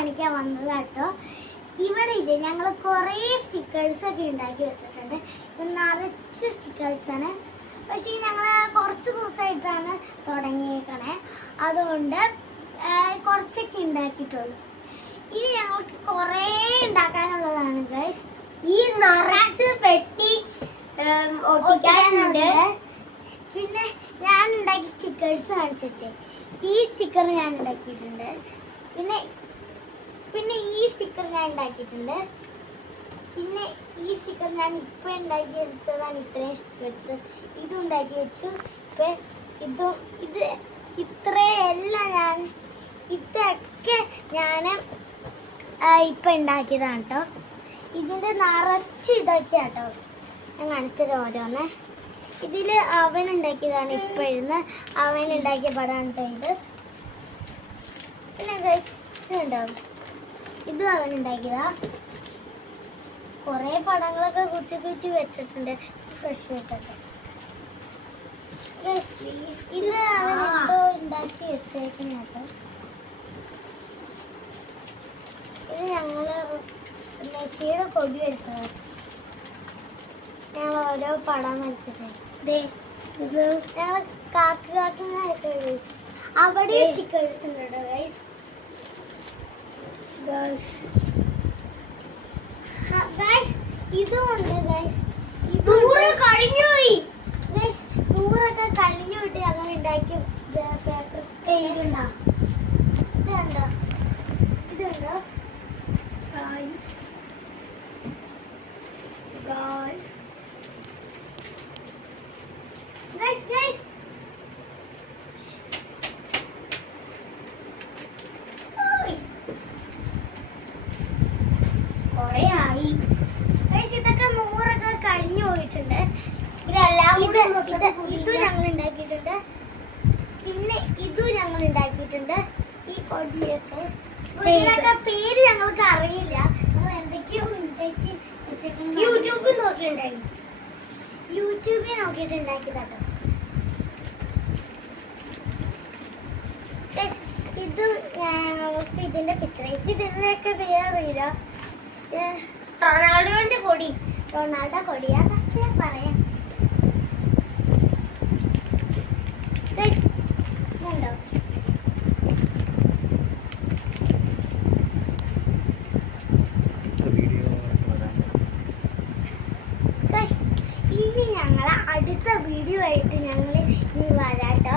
കാണിക്കാൻ വന്നതാട്ടോ. ഇവിടെ ഇല്ലേ ഞങ്ങൾ കുറേ സ്റ്റിക്കേഴ്സൊക്കെ ഉണ്ടാക്കി വെച്ചിട്ടുണ്ട്. ഇത് നിറച്ച് സ്റ്റിക്കേഴ്സാണ്. പക്ഷേ ഞങ്ങൾ കുറച്ച് ദിവസമായിട്ടാണ് തുടങ്ങിയേക്കണേ. അതുകൊണ്ട് കുറച്ചൊക്കെ ഉണ്ടാക്കിയിട്ടുള്ളൂ. ഇനി ഞങ്ങൾക്ക് കുറേ ഉണ്ടാക്കാനുള്ളതാണ് ഗൈസ്. ഈ നിറച്ച് പെട്ടി ഒട്ടിക്കാനുണ്ട്. പിന്നെ ഞാൻ ഉണ്ടാക്കിയ സ്റ്റിക്കേഴ്സ് കാണിച്ചിട്ട് ഈ സ്റ്റിക്കർ ഞാൻ ഉണ്ടാക്കിയിട്ടുണ്ട്. പിന്നെ ഈ സ്റ്റിക്കർ ഞാൻ ഉണ്ടാക്കിയിട്ടുണ്ട്. പിന്നെ ഈ സ്റ്റിക്കർ ഞാൻ ഇപ്പം ഉണ്ടാക്കി വെച്ചതാണ്. ഇത്രയും സ്റ്റിക്കേഴ്സ് ഇതും ഉണ്ടാക്കി വെച്ചു. ഇതും ഇത്രയെല്ലാം ഇതൊക്കെ ഞാൻ ഇപ്പം ഉണ്ടാക്കിയതാണ് കേട്ടോ. ഇതിൻ്റെ നിറച്ച് ഇതൊക്കെയാട്ടോ ഞാൻ കാണിച്ചത് ഓരോന്ന്. ഇതിൽ അവൻ ഉണ്ടാക്കിയതാണ്. ഇപ്പം ഇരുന്ന് അവൻ ഉണ്ടാക്കിയ പടമാണ് കേട്ടോ ഇത്. പിന്നെ ഗൈസ് ഇതുണ്ടാവും, ഇതും അവൻ ഉണ്ടാക്കിയതാ. കുറേ പടങ്ങളൊക്കെ കുത്തി വെച്ചിട്ടുണ്ട് ഫ്രഷ് വെച്ചിട്ട്. ഇത് അവൻ ഇപ്പോൾ ഉണ്ടാക്കി വെച്ചേക്കുന്ന കേട്ടോ. ഇത് ഞങ്ങൾ മെസ്സിയുടെ കൊടി വെച്ചതാണ്. ഞങ്ങൾ ഓരോ പടം വരച്ചിട്ടുണ്ട്. ഇത് ഞങ്ങൾ കാക്കിനായിട്ട് വെച്ചു. അവിടെ സ്റ്റിക്കേഴ്സ് ഉണ്ട് കേട്ടോ ഗൈസ്. Guys ഇതുമുണ്ട് guys. 100 കഴിഞ്ഞുപോയി ഗൈസ്. 100ഒക്കെ കഴിഞ്ഞു വിട്ട് ഞങ്ങൾ ഉണ്ടാക്കിയ പേപ്പർ ഇതുണ്ടോ? ഇതുണ്ടോ? ഇതുണ്ടോ guys കുറേ ആയി ഗൈസ്. ഇതൊക്കെ 100ഒക്കെ കഴിഞ്ഞു പോയിട്ടുണ്ട്. ഇതും ഞങ്ങൾ ഉണ്ടാക്കിയിട്ടുണ്ട്. പിന്നെ ഇതും ഞങ്ങൾ ഉണ്ടാക്കിയിട്ടുണ്ട്. ഈ കൊടിയൊക്കെ ഇതിനൊക്കെ പേര് ഞങ്ങൾക്ക് അറിയില്ല. നമ്മൾ എന്തൊക്കെയോ ഉണ്ടാക്കി വെച്ചിട്ടുണ്ട്. യൂട്യൂബിൽ നോക്കിയിട്ട് ഉണ്ടാക്കിയതാട്ടോ. ഇത് ഞങ്ങൾക്ക് ഇതിന്റെ പിക്ചറേച്ച് ഇതിനൊക്കെ പേരറിയില്ല. റൊണാൾഡോ കൊടിയാന്നൊക്കെ പറയാം. ഉണ്ടോ? ഇനി ഞങ്ങൾ അടുത്ത വീഡിയോ ആയിട്ട് ഞങ്ങൾ ഇനി വരാട്ടോ.